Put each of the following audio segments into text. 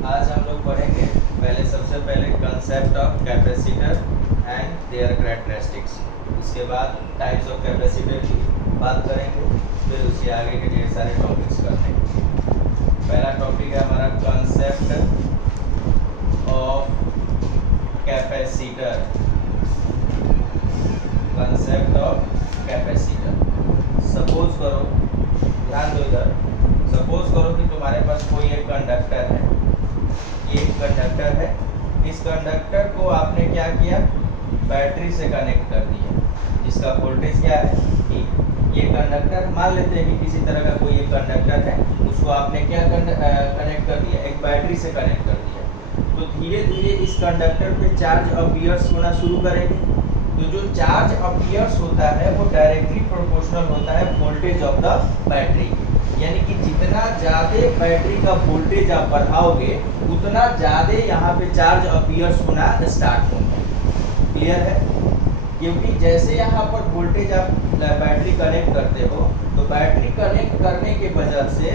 आज हम लोग पढ़ेंगे सबसे पहले concept of capacitor and there characteristics. उसके बाद टाइप्स ऑफ कैपेसिटर की बात करेंगे, फिर उसके आगे के ढेर सारे टॉपिक्स करते हैं। पहला टॉपिक है हमारा concept of capacitor. Concept of capacitor. Suppose करो, ध्यान दो इधर, सपोज करो कि तुम्हारे पास कोई एक कंडक्टर है, ये एक कंडक्टर है। इस कंडक्टर को आपने क्या किया, बैटरी से कनेक्ट कर दिया, जिसका वोल्टेज क्या है कि ये कंडक्टर, मान लेते हैं कि किसी तरह का कोई एक कंडक्टर है, उसको आपने क्या कनेक्ट कर दिया, एक बैटरी से कनेक्ट कर दिया। तो धीरे धीरे इस कंडक्टर पे चार्ज अपीयर्स होना शुरू करेंगे। तो जो चार्ज अपीयर्स होता है वो डायरेक्टली प्रोपोर्शनल होता है वोल्टेज ऑफ द बैटरी, यानी कि जितना ज़्यादा बैटरी का वोल्टेज आप बढ़ाओगे उतना ज़्यादा यहाँ पे चार्ज अपीयर्स होना स्टार्ट होगा। क्लियर है? क्योंकि जैसे यहाँ पर वोल्टेज आप बैटरी कनेक्ट करते हो, तो बैटरी कनेक्ट करने के वजह से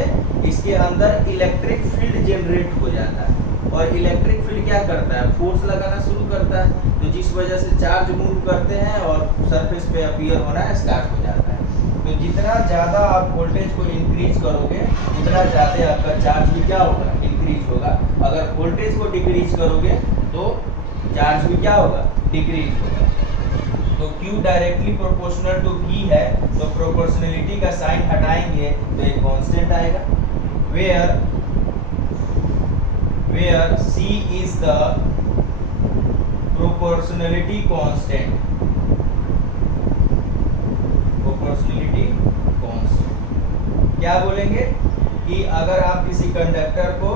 इसके अंदर इलेक्ट्रिक फील्ड जनरेट हो जाता है, और इलेक्ट्रिक फील्ड क्या करता है, फोर्स लगाना शुरू करता है, तो जिस वजह से चार्ज मूव करते हैं और सरफेस पे अपीयर होना स्टार्ट हो जाता है। तो जितना ज़्यादा आप वोल्टेज को इंक्रीज करोगे उतना ज़्यादा आपका चार्ज भी क्या होगा, इंक्रीज होगा। अगर वोल्टेज को डिक्रीज करोगे तो चार्ज भी क्या होगा, डिक्रीज होगा। तो Q directly proportional to V है, तो प्रोपोर्शनलिटी का साइन हटाएंगे तो एक कांस्टेंट आएगा, where C is the proportionality constant. Proportionality constant क्या बोलेंगे कि अगर आप किसी कंडक्टर को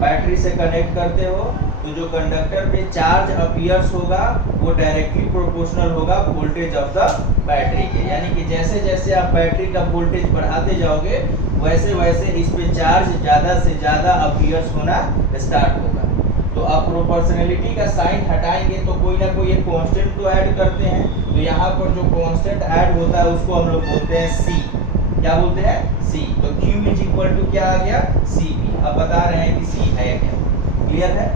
बैटरी से कनेक्ट करते हो तो जो कंडक्टर पे चार्ज अपीयर्स होगा वो डायरेक्टली प्रोपोर्शनल होगा वोल्टेज ऑफ द बैटरी के, यानी कि जैसे जैसे आप बैटरी का वोल्टेज बढ़ाते जाओगे वैसे वैसे इस पे चार्ज ज़्यादा से ज़्यादा अपीयर्स होना स्टार्ट होगा। तो आप प्रोपोर्शनलिटी का साइन हटाएंगे तो कोई ना कोई एक कांस्टेंट तो ऐड करते हैं, तो यहाँ पर जो कांस्टेंट ऐड होता है उसको हम लोग बोलते हैं C। क्या बोलते हैं? C। तो Q इज इक्वल टू क्या आ गया, CP। अब बता रहे हैं कि C है क्या। क्लियर है?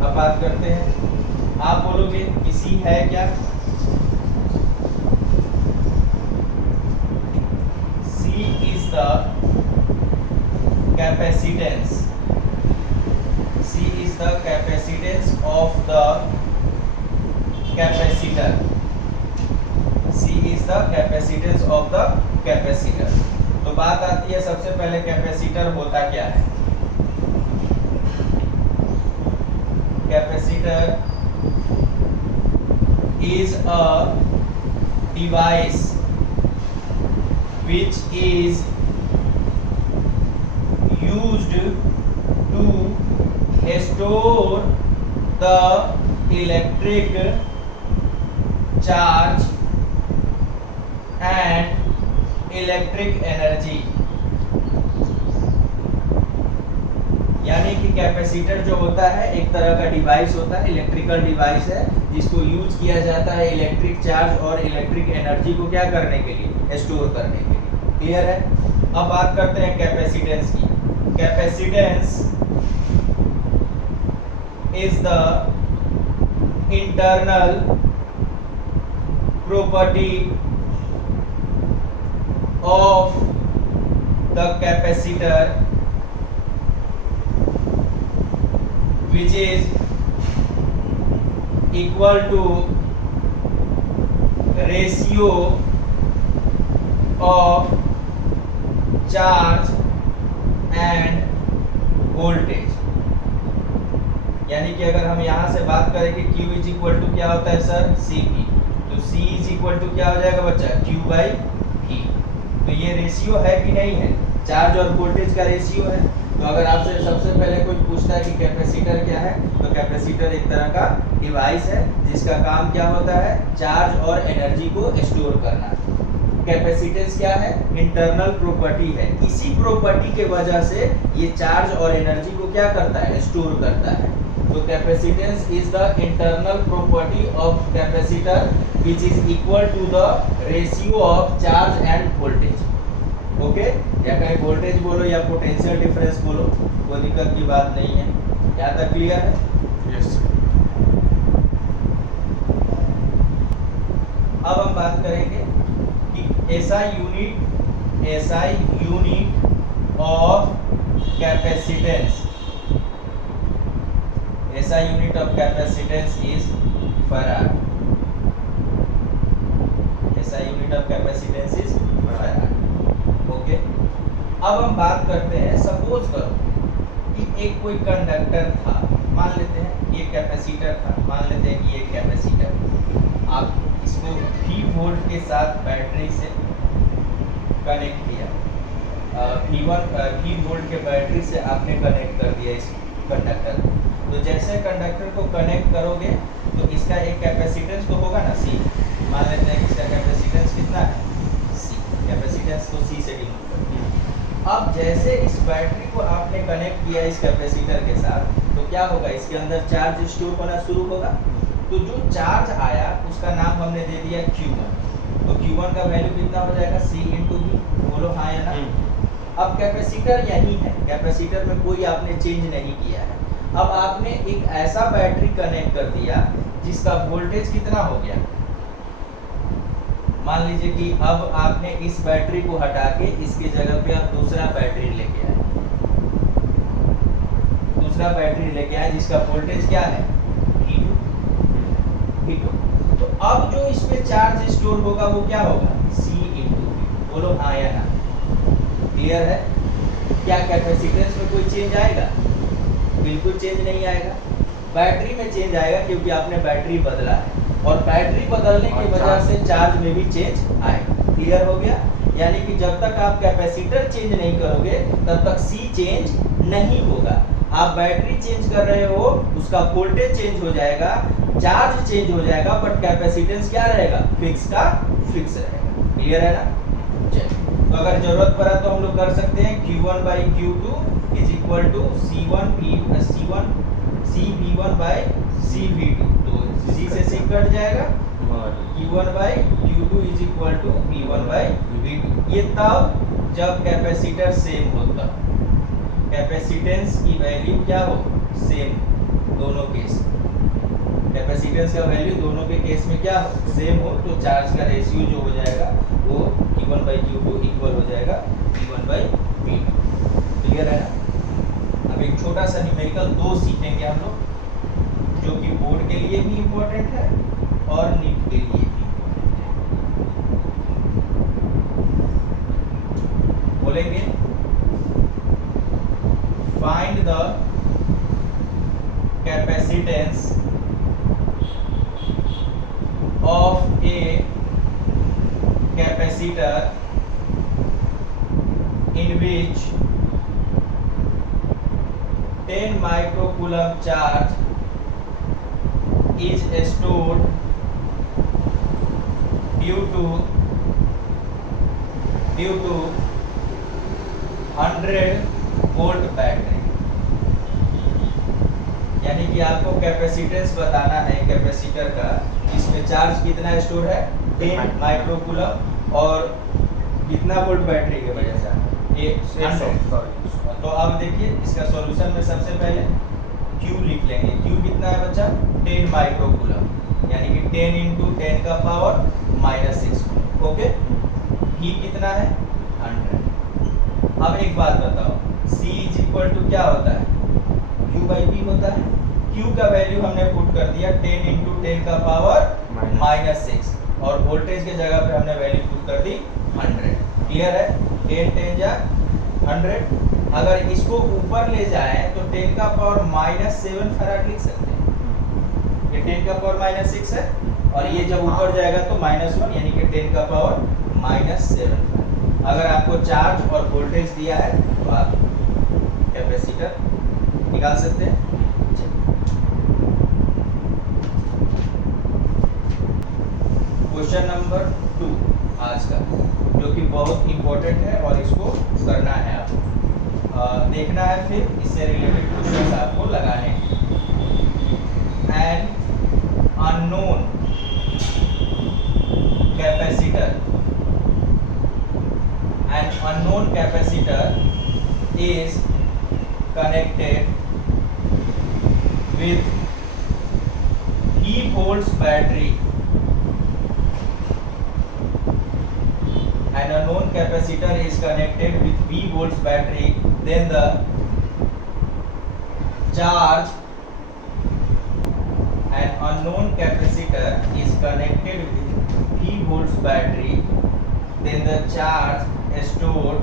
अब बात करते हैं, आप बोलोगे कि C है क्या। C is the capacitance. C is the capacitance of the capacitor. C is the capacitance of the capacitor. तो बात आती है सबसे पहले कैपेसिटर होता क्या है। Capacitor is a device which is used to store the electric charge and electric energy। यानी कि कैपेसिटर जो होता है एक तरह का डिवाइस होता है, इलेक्ट्रिकल डिवाइस है, जिसको यूज किया जाता है इलेक्ट्रिक चार्ज और इलेक्ट्रिक एनर्जी को क्या करने के लिए, स्टोर करने के लिए। क्लियर है? अब बात करते हैं कैपेसिटेंस की। Capacitance is the internal property of the capacitor which is equal to ratio of charge and voltage। यानी कि अगर हम यहाँ से बात करें कि Q इज इक्वल टू क्या होता है सर, CP, तो C इज इक्वल टू क्या हो जाएगा बच्चा, Q बाई E। तो ये रेशियो है कि नहीं है, चार्ज और वोल्टेज का रेशियो है। तो अगर आपसे सबसे पहले कोई पूछता है कि कैपेसिटर क्या है, तो कैपेसिटर एक तरह का डिवाइस है जिसका काम क्या होता है, चार्ज और एनर्जी को स्टोर करना। कैपेसिटेंस क्या है, इंटरनल प्रॉपर्टी है, इसी प्रॉपर्टी के वजह से ये चार्ज और एनर्जी को क्या करता है, स्टोर करता है। तो capacitance is the internal property of capacitor which is equal to the ratio of charge and voltage. Okay, या कहीं वोल्टेज बोलो या पोटेंशियल डिफरेंस बोलो, कोई दिक्कत की बात नहीं है। यहाँ तक क्लियर है? यस। अब हम बात करेंगे कि SI unit of capacitance, SI unit of capacitance is farad. SI unit of capacitance is farad. Okay, अब हम बात करते हैं, सपोज करो कि एक कोई कंडक्टर था, मान लेते हैं ये कैपेसिटर था, मान लेते हैं कि ये कैपेसिटर, आप इसको V वोल्ट के साथ बैटरी से कनेक्ट किया, V वोल्ट के बैटरी से आपने कनेक्ट कर दिया इस कंडक्टर को। तो जैसे कंडक्टर को कनेक्ट करोगे तो इसका एक कैपेसिटेंस तो होगा ना, C। मान लेते हैं कि इसका कैपेसिटेंस कितना है, C। कैपेसिटेंस तो C से डिनोट करते हैं। अब जैसे इस बैटरी को आपने कनेक्ट किया इस कैपेसिटर के साथ, तो क्या होगा, इसके अंदर चार्ज स्टोर होना शुरू होगा। तो जो चार्ज आया उसका नाम हमने दे दिया Q1। तो Q1 का वैल्यू कितना हो जाएगा, C × V। बोलो हाँ या ना। अब कैपेसिटर यही है, कैपेसिटर में कोई आपने चेंज नहीं किया है। अब आपने एक ऐसा बैटरी कनेक्ट कर दिया जिसका वोल्टेज कितना हो गया, मान लीजिए कि अब आपने इस बैटरी को हटा के इसकी जगह पे आप दूसरा बैटरी लेके आए, दूसरा बैटरी लेके आए जिसका वोल्टेज क्या है, V2। तो अब जो इस पे चार्ज स्टोर होगा वो क्या होगा, C × V। बोलो हाँ या ना। क्लियर है? क्या कैपेसिटेंस में कोई चेंज आएगा? बिल्कुल चेंज नहीं आएगा। बैटरी में चेंज आएगा क्योंकि आपने बैटरी बदला है, और बैटरी बदलने की वजह से चार्ज में भी चेंज आएगा। क्लियर हो गया? यानी कि जब तक आप कैपेसिटर चेंज नहीं करोगे तब तक C चेंज नहीं होगा। आप बैटरी चेंज कर रहे हो, उसका वोल्टेज चेंज हो जाएगा, चार्ज चेंज हो जाएगा, बट कैपेसिटेंस क्या रहेगा, फिक्स का फिक्स रहेगा। क्लियर है ना? चलिए, तो अगर जरूरत पड़ा तो हम लोग कर सकते हैं Q1/Q2 is equal to CV1/CV2। तो C से C कट जाएगा, Q1/Q2 is equal to V1/V2। ये तब जब कैपेसिटर सेम होता, कैपेसिटेंस की वैल्यू क्या हो, सेम, दोनों केस, कैपेसिटेंस का वैल्यू दोनों के केस में क्या हो, सेम हो, तो चार्ज का रेशियो जो हो जाएगा वो Q1/Q2 इक्वल हो जाएगा V1/V2। क्लियर है ना? अब एक छोटा सा न्यूमेरिकल 2 सीखेंगे हम लोग, जो कि बोर्ड के लिए भी इम्पोर्टेंट है और नीट के लिए भी बोलेंगे। Find the capacitance of a capacitor in which 10 microcoulomb charge is stored due to 100 volt battery. यानी कि आपको कैपेसिटेंस बताना है कैपेसिटर का, इसमें चार्ज कितना स्टोर है, 10 माइक्रोकूलम, और कितना वोल्ट बैटरी की वजह से, ये 100। तो अब देखिए इसका सॉल्यूशन में सबसे पहले Q लिख लेंगे। Q कितना है बच्चा, 10 माइक्रोकूलम, यानी कि 10 × 10 का पावर -6। ओके, V कितना है, 100। अब एक बात बताओ, C इज इक्वल टू क्या होता है, Q/V होता है। Q का वैल्यू हमने पुट कर दिया 10 × 10 का पावर -6, और वोल्टेज के जगह पे हमने वैल्यू पुट कर दी 100। क्लियर है? 10 10 जा 100। अगर इसको ऊपर ले जाए तो 10 का पावर -7 फैराड लिख सकते हैं। ये 10 का पावर -6 है, और ये जब ऊपर जाएगा तो -1, यानी कि 10 का पावर -7। अगर आपको चार्ज और वोल्टेज दिया है तो आप कैपेसिटर निकाल सकते हैं। क्वेश्चन नंबर 2 आज का, जो कि बहुत इंपॉर्टेंट है और इसको करना है आपको, देखना है, फिर इससे रिलेटेड क्वेश्चंस आपको लगाने हैं। An unknown capacitor an unknown capacitor is connected with V volts battery. An unknown capacitor is connected with V volts battery, then the charge. An unknown capacitor is connected with V volts battery, then the charge stored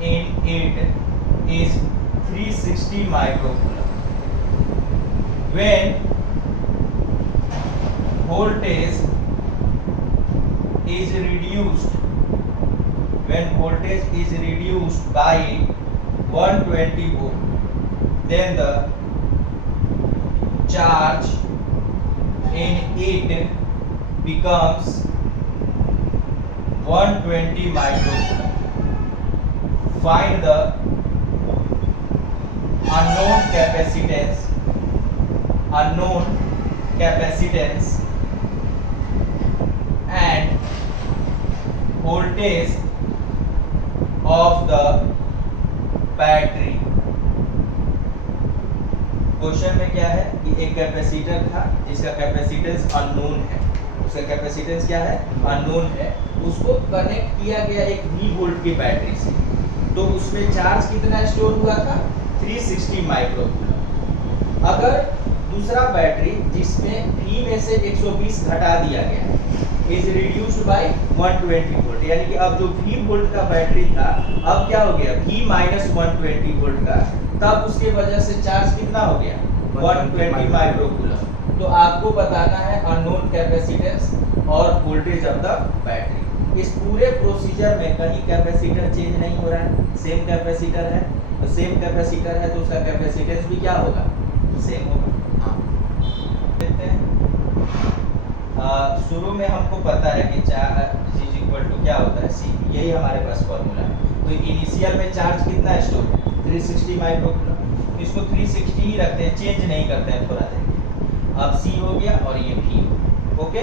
in it is 360 microcoulomb. When voltage is reduced by 120 volt, then the charge in it becomes 120 microcoulomb. Find the unknown capacitance and voltage of the battery. Question में क्या है कि एक capacitor था जिसका capacitance unknown है, उसका capacitance क्या है, अननोन है, उसको कनेक्ट किया गया एक V वोल्ट की बैटरी से, तो उसमें चार्ज कितना स्टोर हुआ था, 360 माइक्रोकूलम। अगर दूसरा बैटरी जिसमें V में से 120 घटा दिया गया इज रिड्यूस्ड बाय 120 वोल्ट, यानी कि अब जो V वोल्ट का बैटरी था अब क्या हो गया, V माइनस 120 वोल्ट का, तब उसके वजह से चार्ज कितना हो गया, 120 माइक्रोकूलम। तो आपको बताना है अननोन कैपेसिटेंस और वोल्टेज ऑफ द बैटरी। इस पूरे प्रोसीजर में कहीं कैपेसिटर चेंज नहीं हो रहा है, सेम कैपेसिटर है, तो सेम कैपेसिटर है तो उसका कैपेसिटेंस भी क्या होगा, सेम होगा। हाँ देखते हैं। शुरू में हमको पता है कि चार्ज इज इक्वल टू क्या होता है, सी, यही हमारे पास फॉर्मूला है। तो इनिशियल में चार्ज कितना स्टोर है, 360 माइक्रोकूलम, इसको 360 ही रखते हैं, चेंज नहीं करते हैं थोड़ा देर। अब सी हो गया और ये भी, ओके।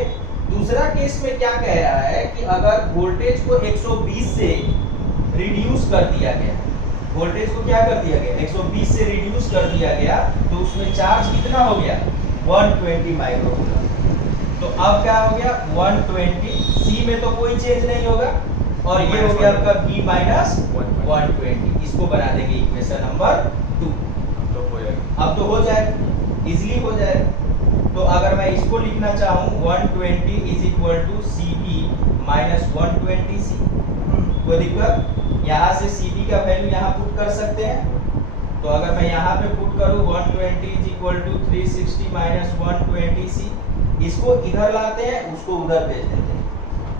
दूसरा केस में क्या कह रहा है कि अगर वोल्टेज को 120 से रिड्यूस कर दिया गया, वोल्टेज को क्या कर दिया गया, 120 से रिड्यूस कर दिया गया, तो उसमें चार्ज कितना हो गया, 120 माइक्रोकूलम। तो अब क्या हो गया, 120, सी में तो कोई चेंज नहीं होगा, और ये हो गया आपका V माइनस 120। इसको बना देंगे इक्वेशन नंबर 2। अब तो हो जाएगा, इजीली हो जाएगा। तो अगर मैं इसको लिखना चाहूँ 120 is equal to CB minus 120C, कोई दिक्कत, यहाँ से CB का वैल्यू यहाँ पुट कर सकते हैं। तो अगर मैं यहाँ पे पुट करूँ 120 is equal to 360 minus 120C, इसको इधर लाते हैं, उसको उधर भेज देते हैं,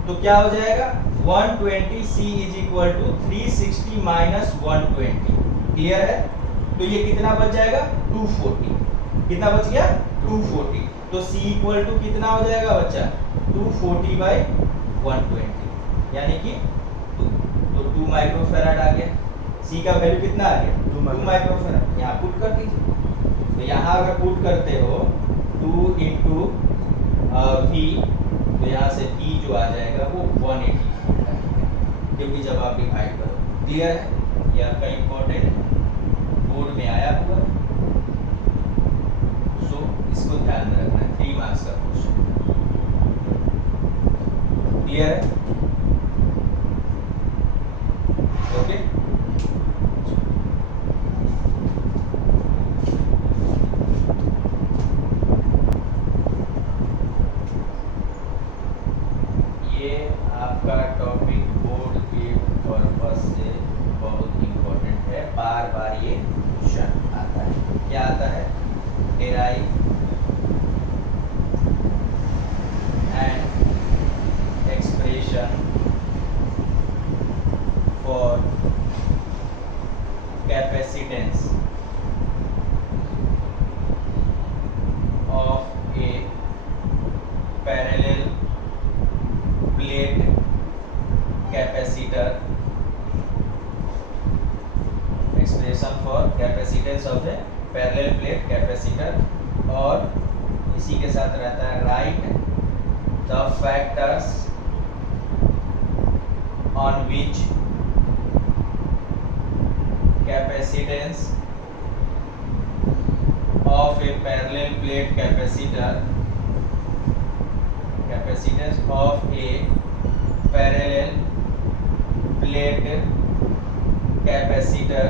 तो क्या हो जाएगा, 120C is equal to 360 minus 120। Clear है, तो ये कितना बच जाएगा, 240। कितना बच गया, 240। तो C इक्वल टू कितना हो जाएगा बच्चा, 240 बाई 120, यानी कि 2, तो 2 माइक्रोफैराड आ गया। C का वैल्यू कितना आ गया, 2 माइक्रोफैराड। यहाँ पुट कर दीजिए, तो यहाँ अगर पुट करते हो 2 इंटू V, तो यहाँ से V जो आ जाएगा वो 180, क्योंकि जब आप डिवाइड करो। क्लियर है, ये आपका इम्पोर्टेंट बोर्ड में आया हुआ, सो इसको ध्यान में रखना है, 3 मार्क्स का क्वेश्चन। क्लियर है, ओके। ये आपका टॉपिक बोर्ड के पर्पस से बहुत इम्पोर्टेंट है, बार बार ये क्वेश्चन आता है। क्या आता है, derive and expression for capacitance of a parallel plate capacitor, expression for capacitance of a parallel plate capacitor, और इसी के साथ रहता है right the factors on which capacitance of a parallel plate capacitor, capacitance of a parallel plate capacitor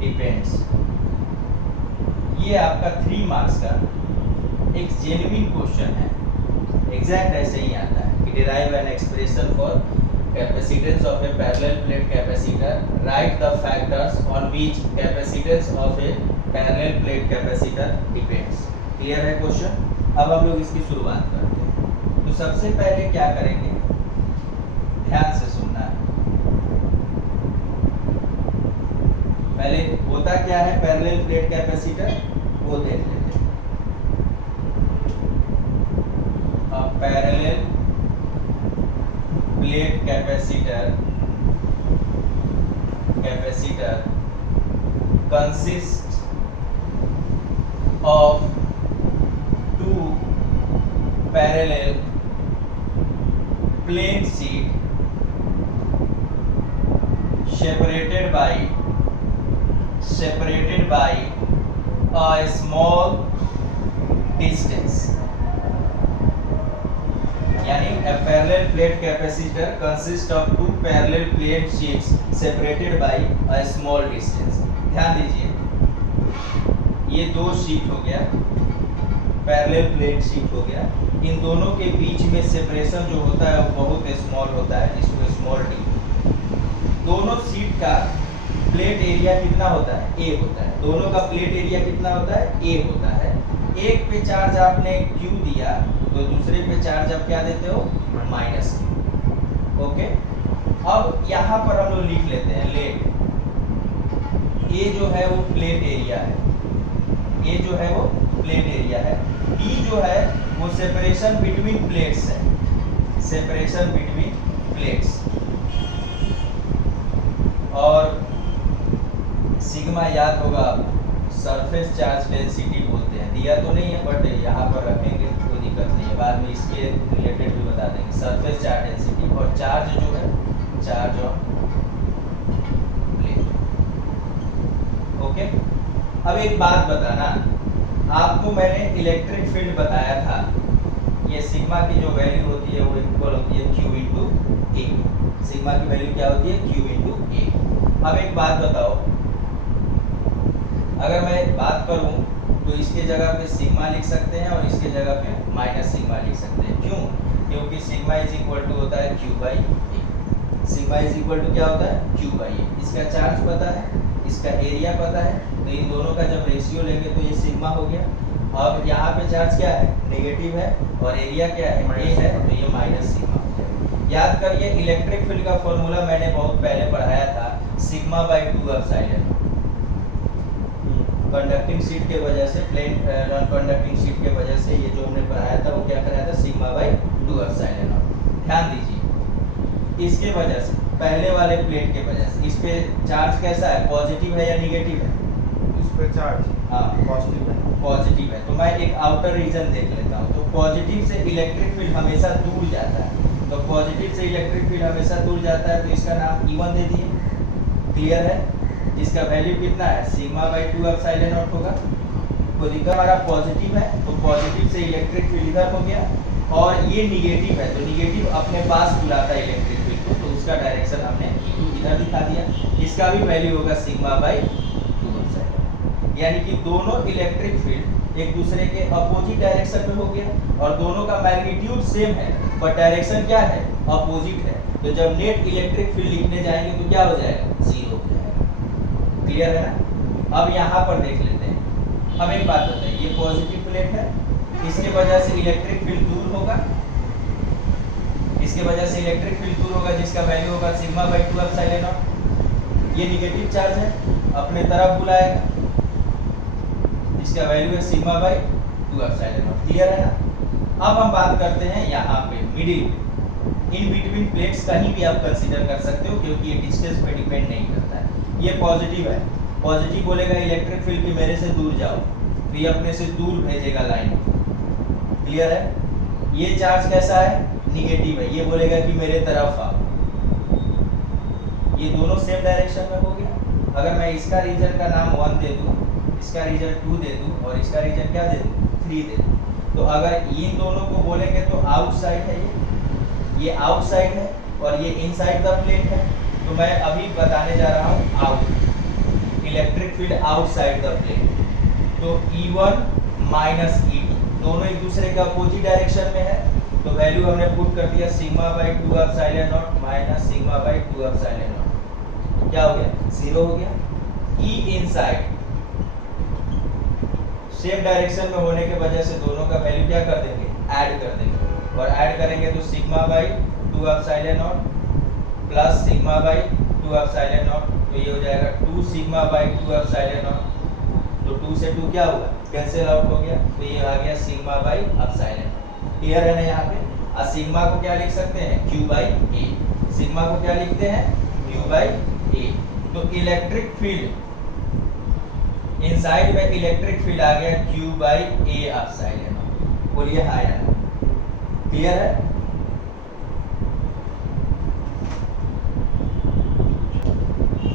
depends। ये आपका 3 marks का एक जेन्युइन क्वेश्चन है, एग्जैक्ट ऐसे ही आता है कि derive an expression for capacitance of a parallel plate capacitor, right the factors on which capacitance of a parallel plate capacitor depends. Clear है क्वेश्चन? अब हम लोग इसकी शुरुआत करते हैं। तो सबसे पहले क्या करेंगे, ध्यान से सुनना है। पहले होता क्या है पैरेलल प्लेट कैपेसिटर, वो देख लेते हैं। Parallel plate capacitor consist of 2 parallel plane sheet separated by a small distance। यानी a parallel plate capacitor consists of 2 parallel plate sheets separated by a small distance। ध्यान दीजिए, ये 2 शीट हो गया, पैरेलल प्लेट शीट हो गया। इन दोनों के बीच में सेपरेशन जो होता है वो बहुत स्मॉल होता है, जिसको स्मॉल डी। दोनों शीट का प्लेट एरिया कितना होता है? ए होता है। दोनों का प्लेट एरिया कितना होता है? ए होता है। एक पे चार्ज आपने क्यू दिया तो दूसरे पे चार्ज आप क्या देते हो? Minus Q. ओके, अब यहाँ पर हम लोग लिख लेते हैं लेट। ए जो है वो प्लेट एरिया है, ए जो है वो प्लेट एरिया है। डी जो है वो सेपरेशन बिटवीन प्लेट्स है, सेपरेशन बिटवीन प्लेट्स। और सिग्मा याद होगा आपको, सरफेस चार्ज डेंसिटी बोलते हैं। दिया तो नहीं है बट यहाँ पर रखेंगे, कोई दिक्कत नहीं है, बाद में इसके रिलेटेड भी बता देंगे। सरफेस चार्ज डेंसिटी और चार्ज जो है चार्ज ऑन प्लेट। ओके, अब एक बात बताना, आपको मैंने इलेक्ट्रिक फील्ड बताया था, ये सिग्मा की जो वैल्यू होती है वो इक्वल होती है Q इंटू ए। सिग्मा की वैल्यू क्या होती है? Q इंटू ए। अब एक बात बताओ, अगर मैं बात करूं तो इसके जगह पे सिग्मा लिख सकते हैं और इसके जगह पे माइनस सिग्मा लिख सकते हैं। क्यों? क्योंकि सिग्मा इज इक्वल टू होता है Q by a. Sigma is equal to क्या होता है? Q by a. इसका चार्ज पता है, इसका एरिया पता है, तो इन दोनों का जब रेशियो लेंगे तो ये सिग्मा हो गया। अब यहाँ पे चार्ज क्या है? नेगेटिव है, और एरिया क्या है? ए है, तो ये माइनस सिग्मा हो जाएगा। याद करिए, इलेक्ट्रिक फील्ड का फॉर्मूला मैंने बहुत पहले पढ़ाया था, sigma by 2 epsilon. Conducting sheet के वजह से, प्लेन नॉन कंडक्टिंग शीट के वजह से ये जो हमने पढ़ाया था वो क्या कराया था? Sigma by 2 epsilon. ध्यान दीजिए, इसके वजह से, पहले वाले प्लेट के वजह से, इस पे चार्ज कैसा है? पॉजिटिव है या निगेटिव है? इस पे चार्ज पॉजिटिव है। पॉजिटिव है, तो मैं एक आउटर रीजन देख लेता हूँ। तो पॉजिटिव से इलेक्ट्रिक फील्ड हमेशा दूर जाता है, तो पॉजिटिव से इलेक्ट्रिक फील्ड हमेशा दूर जाता है, तो इसका नाम E1 दे दिए। क्लियर है? जिसका वैल्यू कितना है? सिग्मा बाई 2 एप्सिलॉन नॉट होगा। तो दिखा हमारा पॉजिटिव है, तो पॉजिटिव से इलेक्ट्रिक फील्ड इधर हो गया, और ये निगेटिव है तो निगेटिव अपने पास बुलाता है इलेक्ट्रिक फील्ड को, तो उसका डायरेक्शन हमने इधर दिखा दिया। इसका भी वैल्यू होगा सिग्मा बाई 2 एप्सिलॉन। यानी कि दोनों इलेक्ट्रिक फील्ड एक दूसरे के अपोजिट डायरेक्शन में हो गया, और दोनों का मैग्नीट्यूड सेम है पर डायरेक्शन क्या है? अपोजिट है। तो जब नेट इलेक्ट्रिक फील्ड लिखने जाएंगे तो क्या हो जाएगा? 0 हो जाएगा। क्लियर है ना? अब यहाँ पर देख लेते हैं। अब एक बात बताइए, ये पॉजिटिव प्लेट है, इसके वजह से इलेक्ट्रिक फील्ड दूर होगा, इसके वजह से इलेक्ट्रिक फील्ड दूर होगा, जिसका वैल्यू होगा सिग्मा बाई 2 एप्सिलॉन नॉट। ये निगेटिव चार्ज है, अपने तरफ बुलाएगा, इसका वैल्यू है sigma by 2 epsilon not. Clear है ना? अब हम बात करते हैं यहाँ पे मिडिल, इन बिटवीन प्लेट्स कहीं भी आप कंसीडर कर सकते हो, क्योंकि ये डिस्टेंस पे डिपेंड नहीं करता है। ये पॉजिटिव है, पॉजिटिव बोलेगा इलेक्ट्रिक फील्ड की मेरे से दूर जाओ, तो ये अपने से दूर भेजेगा लाइन। क्लियर है? ये चार्ज कैसा है? निगेटिव है, ये बोलेगा कि मेरे तरफ आओ। ये दोनों सेम डायरेक्शन में हो गया। अगर मैं इसका रीजन का नाम 1 दे दूं, इसका रीजन 2 दे दूं और इसका रीजन क्या दे दूं 3 दे दूं, तो अगर इन दोनों को बोलेंगे तो आउटसाइड है ये आउटसाइड है और ये इनसाइड द प्लेट है। तो मैं अभी बताने जा रहा हूँ out, electric field outside the plate. तो E1 माइनस E2 दोनों एक दूसरे के अपोजिट डायरेक्शन में है, तो वैल्यू हमने पुट कर दिया sigma by 2 epsilon not minus sigma by 2 epsilon not. तो क्या हो गया 0 हो गया। E इनसाइड सेम डायरेक्शन में होने की वजह से दोनों का वैल्यू क्या कर देंगे ऐड कर देंगे, और ऐड करेंगे तो sigma by 2 epsilon not plus sigma by 2 epsilon not, तो ये हो जाएगा 2 सिग्मा बाई 2 एप्सिलॉन नॉट। तो 2 से 2 क्या हुआ कैंसिल आउट हो गया, तो ये आ गया सिग्मा बाई एप्सिलॉन। क्लियर है ना यहाँ पे। और सिग्मा को क्या लिख सकते हैं Q बाई A, सिग्मा को क्या लिखते हैं Q बाई A। तो इलेक्ट्रिक फील्ड इनसाइड में इलेक्ट्रिक फील्ड आ गया Q बाई A एप्सिलॉन। बोलिए हाँ या ना। क्लियर है।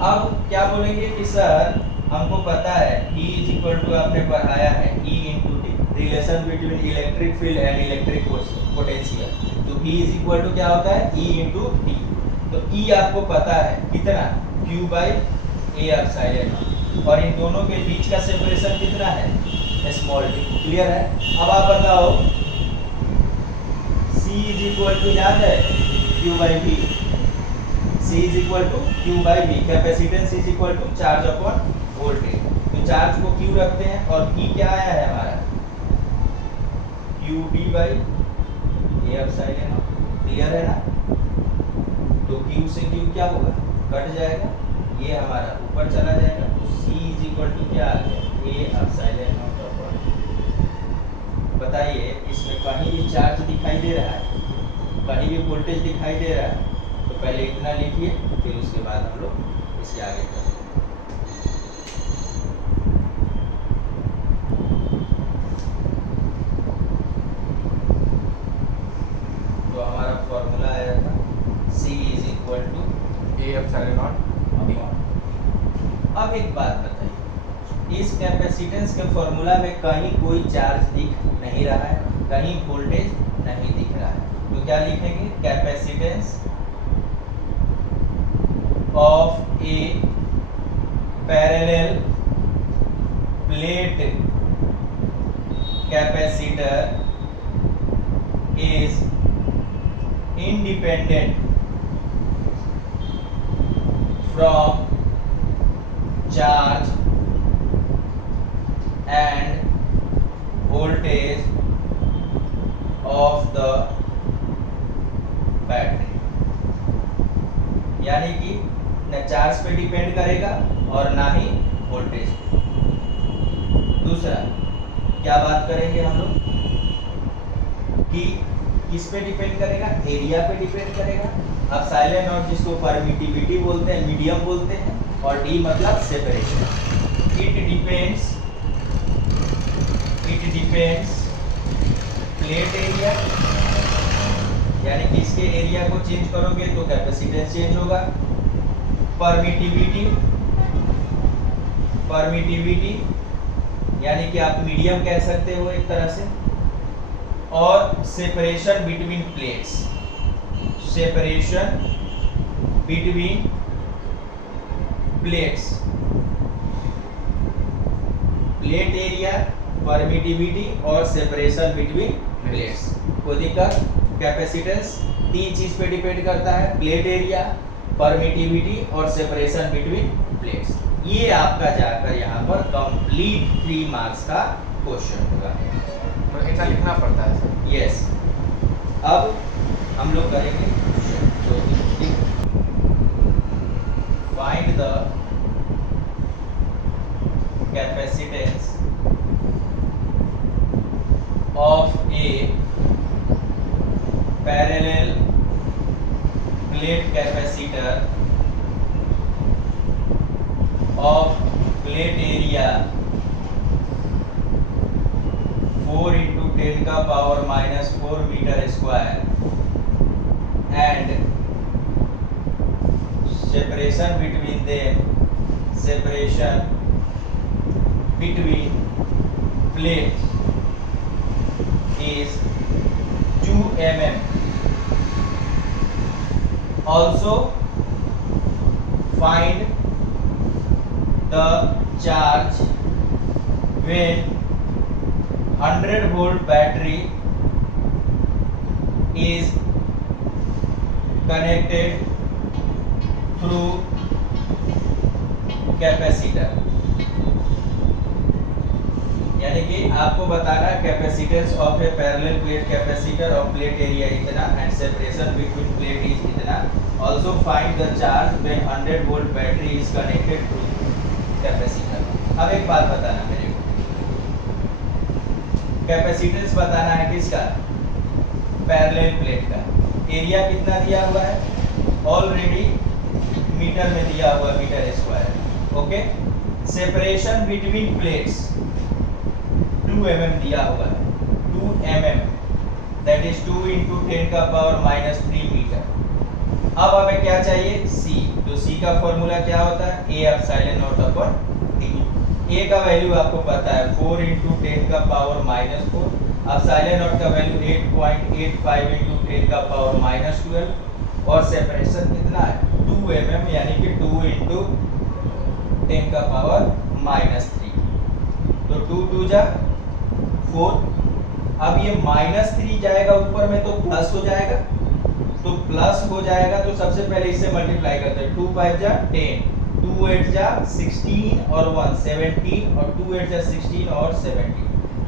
अब क्या बोलेंगे कि सर हमको पता है E इज इक्वल टू आपने पढ़ाया है E into T, relation between electric field and electric potential. तो E इज इक्वल टू क्या होता है E इंटू टी। तो E आपको पता है कितना Q बाई A एप्सिलॉन, और इन दोनों के बीच का सेपरेशन कितना है स्मॉल टी। क्लियर है। अब आप बताओ C इज इक्वल टू याद है Q by V, C is equal to Q by V, capacitance is equal to charge upon voltage. तो चार्ज को Q रखते हैं और P क्या आया है हमारा QB by A epsilon. Clear है ना। तो Q से Q क्या होगा कट जाएगा, ये हमारा ऊपर चला जाएगा। तो C इज इक्वल टू क्या आ गया A एप्सिलॉन नॉट अपॉन। बताइए इसमें कहीं भी चार्ज दिखाई दे रहा है, कहीं भी वोल्टेज दिखाई दे रहा है, तो पहले इतना लिखिए फिर उसके बाद हम लोग इसके आगे करेंगे। तो हमारा फॉर्मूला आया था C is equal to A epsilon naught. अब एक बात बताइए, इस कैपेसिटेंस के फॉर्मूला में कहीं कोई चार्ज दिख नहीं रहा है, कहीं वोल्टेज नहीं दिख रहा है, तो क्या लिखेंगे capacitance of a parallel plate capacitor is independent from charge and voltage of the battery. यानी कि न चार्ज पे डिपेंड करेगा और ना ही वोल्टेज पे। दूसरा क्या बात करेंगे हम लोग कि किस पे डिपेंड करेगा, एरिया पे डिपेंड करेगा। अब साइलेंट नॉट जिसको परमिटिविटी बोलते हैं, मीडियम बोलते हैं, और डी मतलब separation. It depends plate area, यानी कि इसके एरिया को चेंज करोगे तो कैपेसिटेंस चेंज होगा। परमिटिविटी यानी कि आप मीडियम कह सकते हो एक तरह से, और separation between plates, separation between plates, plate area, permittivity और सेपरेशन बिटवीन प्लेट्स। कोई दिक्कत? कैपेसिटेंस तीन चीज पे डिपेंड करता है, प्लेट एरिया, परमिटिविटी और सेपरेशन बिटवीन प्लेट्स। ये आपका जाकर यहाँ पर कंप्लीट 3 मार्क्स का क्वेश्चन होगा। ऐसा लिखना पड़ता है सर। यस। अब हम लोग करेंगे find the capacitance of a parallel plate capacitor of plate area 4 into 10 का power -4 metre square and separation between them separation between plates is 2 mm. Also find the charge when 100 volt battery is connected through capacitor. यानी कि आपको बताना है capacitance of a parallel plate capacitor of plate area इतना and separation between plate is इतना। Also find the charge when 100 volt battery is connected to capacitor. अब एक बात बताना मेरे को, कैपेसिटेंस बताना है किसका? पैरेलल प्लेट का। एरिया कितना दिया हुआ है? ऑलरेडी मीटर में दिया हुआ, metre square. Okay, separation between plates 2 mm दिया हुआ है, 2 mm दैट इज 2 into 10 का पावर -3 मीटर। अब हमें क्या चाहिए? C। तो C का फॉर्मूला क्या होता है? A epsilon naught upon D। A का वैल्यू आपको पता है 4 into 10 का पावर -4, एप्सिलॉन नॉट का वैल्यू 8.85 into 10 का पावर -12 और सेपरेशन कितना है? 2 mm यानी कि 2 into 10 का पावर -3। तो 2 2 जा 4। अब ये -3 जाएगा ऊपर में तो प्लस हो जाएगा, तो प्लस हो जाएगा तो सबसे पहले इससे मल्टीप्लाई करते हैं। 2 5 जा 10, 2 8 जा 16 और 1 17 और 2 8 जा 16 और 17,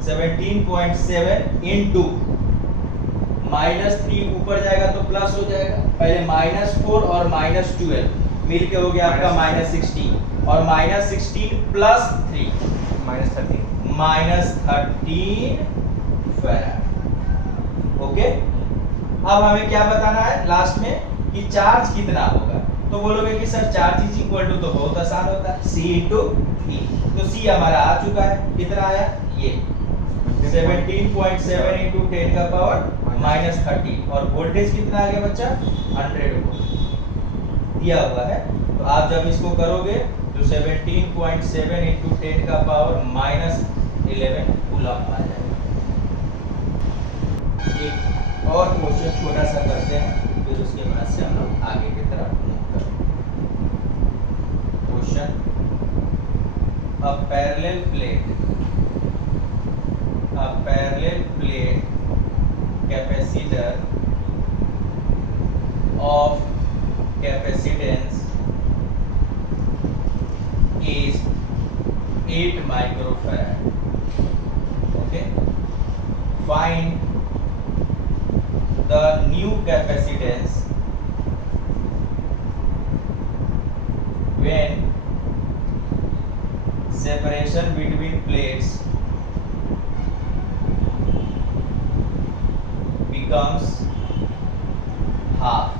17.7 into -3 ऊपर जाएगा तो प्लस हो जाएगा। पहले -4 और -12 मिल के हो गया आपका -16 और -16 प्लस 3 -13 फैराड। ओके, अब हमें क्या बताना है लास्ट में कि चार्ज कितना होगा। तो बोलोगे कि sir charge is equal to, तो बहुत आसान होता है, C into E। तो C हमारा आ चुका है, कितना आया? ये 17.7 into 10 का पावर -13 और वोल्टेज कितना आ गया बच्चा? 100 वोल्ट दिया हुआ है। तो आप जब इसको करोगे तो 17.7 into 10 का पावर -11 कूलम आ जाएगा। एक और क्वेश्चन छोटा सा करते हैं, फिर उसके बाद से हम लोग आगे की तरफ मूव करेंगे। Question, a parallel plate capacitor of capacitance is 8 microfarad. Okay, find the new capacitance when separation between plates becomes half।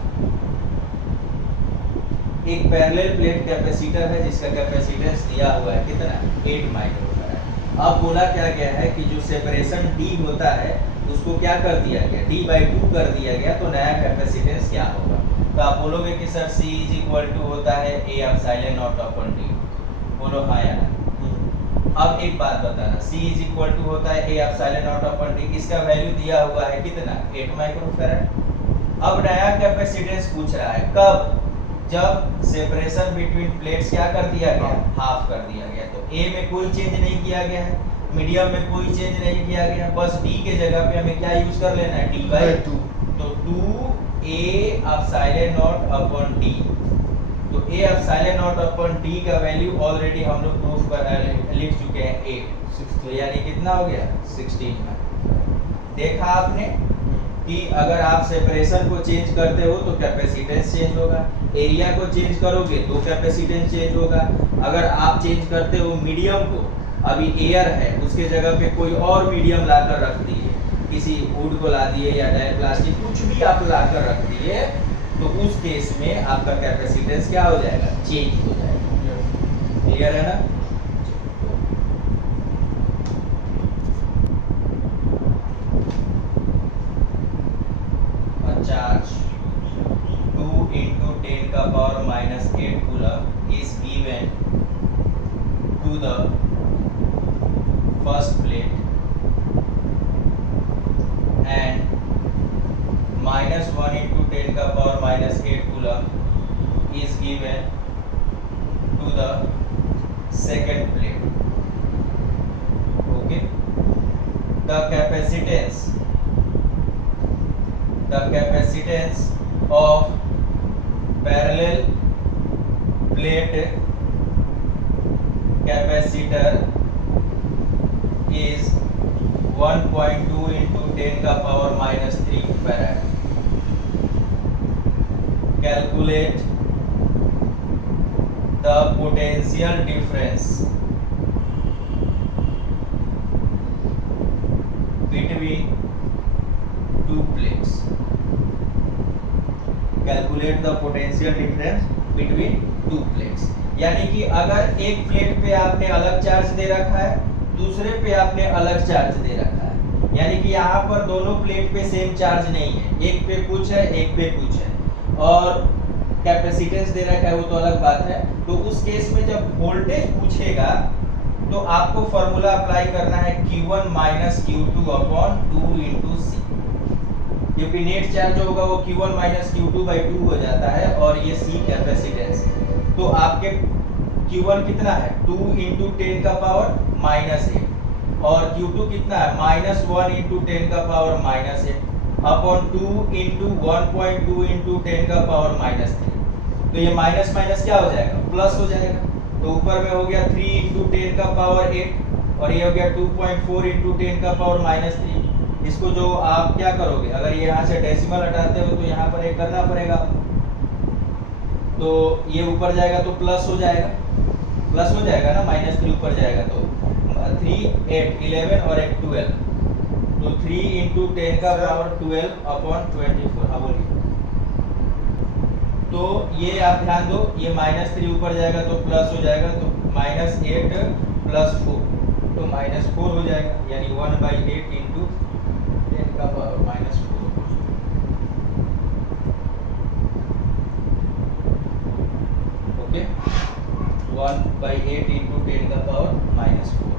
एक पैरेलल प्लेट कैपेसिटर है जिसका कैपेसिटेंस दिया हुआ है कितना? 8 माइक्रोफैराड। अब बोला क्या गया है कि जो सेपरेशन D होता है उसको क्या कर दिया गया? D/2 कर दिया गया। तो नया कैपेसिटेंस क्या होगा? तो आप बोलोगे कि sir C is equal to होता है A epsilon naught upon D। बोलो हाँ या ना। अब एक बात बताना, C इज इक्वल टू होता है A epsilon naught upon D। इसका वैल्यू दिया हुआ है कितना? 8 माइक्रोफैराड। अब नया कैपेसिटेंस पूछ रहा है कब? जब सेपरेशन बिटवीन प्लेट्स क्या कर दिया गया? हाफ कर दिया गया। तो A में कोई चेंज नहीं किया गया है, मीडियम में कोई चेंज नहीं किया गया, बस D के जगह पे हमें क्या यूज कर लेना है? D/2। तो 2A epsilon naught upon D। तो A epsilon naught upon D का वैल्यू ऑलरेडी हम लोग प्रूफ कर लिख चुके हैं 8। तो यानी कितना हो गया? 16 में। देखा आपने कि अगर आप सेपरेशन को चेंज करते हो तो कैपेसिटेंस चेंज होगा, एरिया को चेंज करोगे तो कैपेसिटेंस चेंज होगा। अगर आप चेंज करते हो मीडियम को, अभी एयर है उसके जगह पे कोई और मीडियम लाकर रख दिए, किसी वुड को ला दिए या डाई प्लास्टिक कुछ भी आप लाकर रख दिए, तो उस केस में आपका कैपेसिटेंस क्या हो जाएगा? चेंज हो जाएगा। क्लियर है ना? चार्ज 2 into 10 का power -8 coulomb is given is given to the second plate. Okay, the capacitance of parallel plate capacitor is 1.2 into 10 का power minus 3 farad. Calculate the potential difference between two plates. Calculate the potential difference between two plates. यानी कि अगर एक plate पे आपने अलग charge दे रखा है, दूसरे पे आपने अलग चार्ज दे रखा है, यानी कि यहाँ पर दोनों प्लेट पे सेम चार्ज नहीं है, एक पे कुछ है एक पे कुछ है, और कैपेसिटेंस दे रखा है वो तो अलग बात है। तो उस केस में जब वोल्टेज पूछेगा तो आपको फॉर्मूला अप्लाई करना है Q1 minus Q2 upon 2 into सी, क्योंकि नेट चार्ज होगा वो Q1 माइनस Q2 बाई 2 हो जाता है, और ये सी कैपेसिटेंस। तो आपके Q1 कितना है 2 इंटू 10 का पावर माइनस 8, और Q2 कितना है माइनस 1 इंटू 10 का power minus 8 upon 2 into 1.2 into 10 का पावर माइनस 3। तो ये माइनस माइनस क्या हो जाएगा, प्लस हो जाएगा। तो ऊपर में हो गया 3 इंटू 10 का पावर 8, और ये हो गया 2.4 इंटू 10 का पावर माइनस 3। इसको जो आप क्या करोगे, अगर ये यहाँ से डेसिमल हटाते हो तो यहाँ पर एक करना पड़ेगा, तो ये ऊपर जाएगा तो प्लस हो जाएगा ना, माइनस 3 ऊपर जाएगा तो 3 8 11 और एक 12, तो 3 इंटू 10 का पावर 12 अपॉन 24। हाँ बोलिए। तो ये आप ध्यान दो, ये माइनस 3 ऊपर जाएगा तो प्लस हो जाएगा, तो माइनस 8 प्लस 4 तो माइनस 4 हो जाएगा, यानी 1/8 इंटू 10 का पावर माइनस 4। ओके, 1/8 इंटू 10 का power minus 4।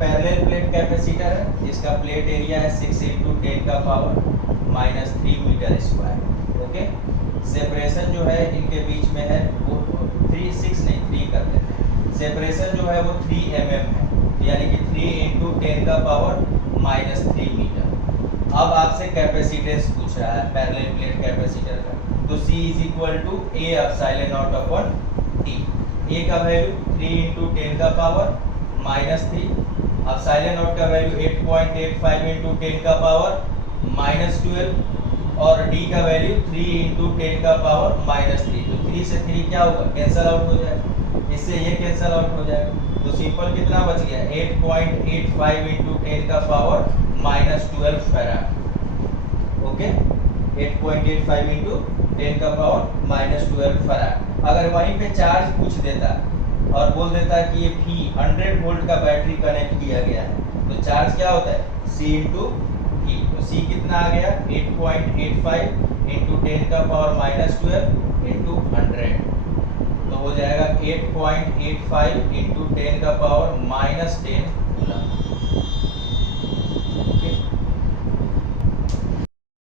Parallel plate capacitor है जिसका प्लेट एरिया है 6 इंटू 10 का power minus 3 metre square. Okay, separation जो है इनके बीच में है वो 3 कर देते हैं। सेपरेशन जो है वो 3 mm है, यानी कि 3 इंटू 10 का पावर माइनस 3 मीटर। अब आपसे कैपेसिटेंस पूछ रहा है पैरेलल प्लेट कैपेसिटर का, तो C is equal to A epsilon naught upon T। A का वैल्यू 3 इंटू 10 का पावर माइनस 3, एप्सिलॉन नॉट का वैल्यू 8.85 इंटू 10 का पावर माइनस 12, और D का वैल्यू 3 इंटू 10 का पावर माइनस 3। तो 3 से 3 क्या होगा, कैंसल आउट हो जाएगा, इससे ये कैंसल आउट हो जाएगा। तो सिंपल कितना बच गया 8.85 इंटू 10 का power minus 12 farad. Okay, 8.85 into 10 का पावर माइनस 12 फैराड। अगर वहीं पे चार्ज पूछ देता और बोल देता कि ये V 100 वोल्ट का बैटरी कनेक्ट किया गया है, तो चार्ज क्या होता है C इंटू V। तो C कितना आ गया 8.85 इंटू 10 का पावर माइनस 12 इंटू 100, तो हो जाएगा 8.85 इंटू 10 का पावर माइनस 10